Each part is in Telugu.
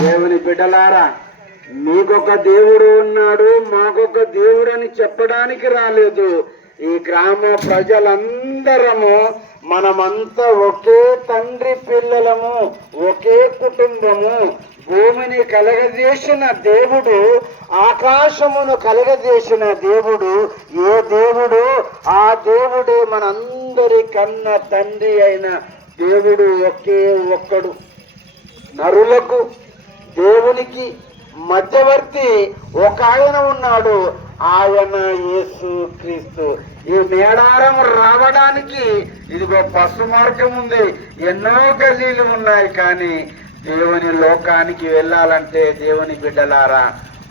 దేవుని బిడ్డలారా మీకొక దేవుడు ఉన్నాడు మాకొక దేవుడు అని చెప్పడానికి రాలేదు. ఈ గ్రామ ప్రజలందరము మనమంతా ఒకే తండ్రి పిల్లలము ఒకే కుటుంబము. భూమిని కలగజేసిన దేవుడు ఆకాశమును కలగజేసిన దేవుడు ఏ దేవుడు ఆ దేవుడే మనందరి కన్న తండ్రి అయిన దేవుడు ఒకే ఒక్కడు. నరులకు దేవునికి మధ్యవర్తి ఒక ఆయన ఉన్నాడు ఆయన యేసు క్రీస్తు. ఈ మేడారం రావడానికి ఇదిగో బస్సు మార్గం ఉంది. ఎన్నో గలీలు ఉన్నాయి కానీ దేవుని లోకానికి వెళ్ళాలంటే దేవుని బిడ్డలారా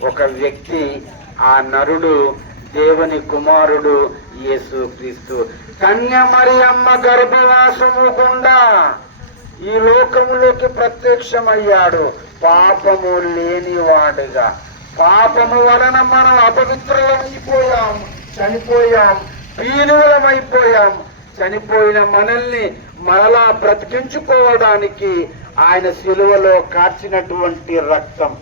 ఒక వ్యక్తి ఆ నరుడు దేవుని కుమారుడు యేసు క్రీస్తు. కన్యమరి అమ్మ గర్భవాసము గుండా ఈ లోకములోకి ప్రత్యక్షమయ్యాడు. పాపము లేనివాడుగా. పాపము వలన మనం అపవిత్రులమైపోయాం చనిపోయాం పీనులమైపోయాం. చనిపోయిన మనల్ని మరలా బ్రతికించుకోవడానికి ఆయన శిలువలో కార్చినటువంటి రక్తం.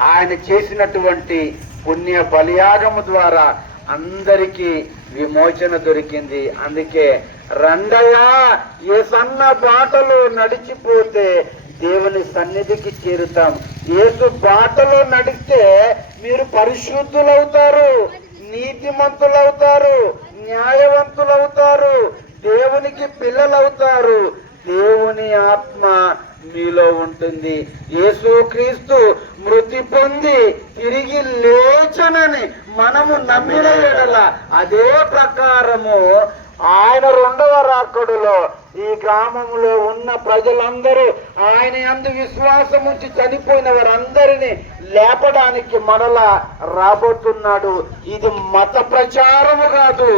ఆయన చేసినటువంటి పుణ్య బలియాగము ద్వారా అందరికీ విమోచన దొరికింది. అందుకే రండయ్యా ఏ సన్న బాటలో నడిచిపోతే దేవుని సన్నిధికి చేరుతాం. ఏసు బాటలో నడిస్తే మీరు పరిశుద్ధులవుతారు నీతిమంతులవుతారు న్యాయవంతులవుతారు దేవునికి పిల్లలవుతారు. దేవుని ఆత్మ మీలో ఉంటుంది. యేసుక్రీస్తు మృతి పొంది తిరిగి లేచనని మనము నమ్మిన ఎడల అదే ప్రకారము ఆయన రెండవ రాకడులో ఈ గ్రామంలో ఉన్న ప్రజలందరూ ఆయన అందు విశ్వాసం ఉంచి చనిపోయిన వారందరినీ లేపడానికి మరలా రాబోతున్నాడు. ఇది మత ప్రచారము కాదు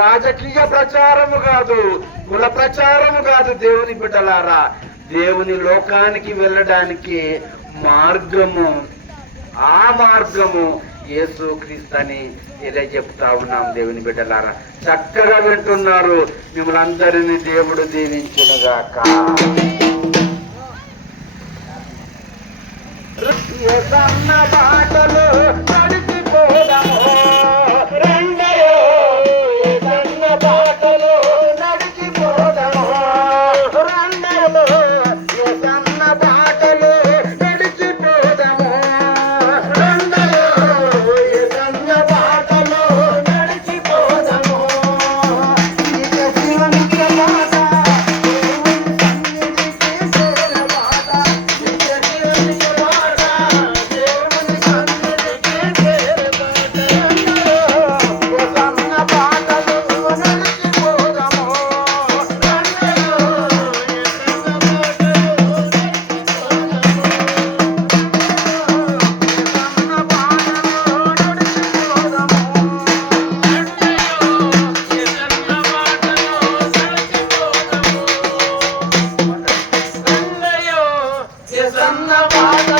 రాజకీయ ప్రచారము కాదు కుల ప్రచారము కాదు దేవుని బిడ్డలారా. దేవుని లోకానికి వెళ్ళడానికి మార్గము ఆ మార్గము యేసు క్రీస్తని ఇదే చెప్తా ఉన్నాం దేవుని బిడ్డలారా. చక్కగా వింటున్నారు. మిమ్మల్ని అందరినీ దేవుడు దీవించునుగాక. ఎసన్న Namaste.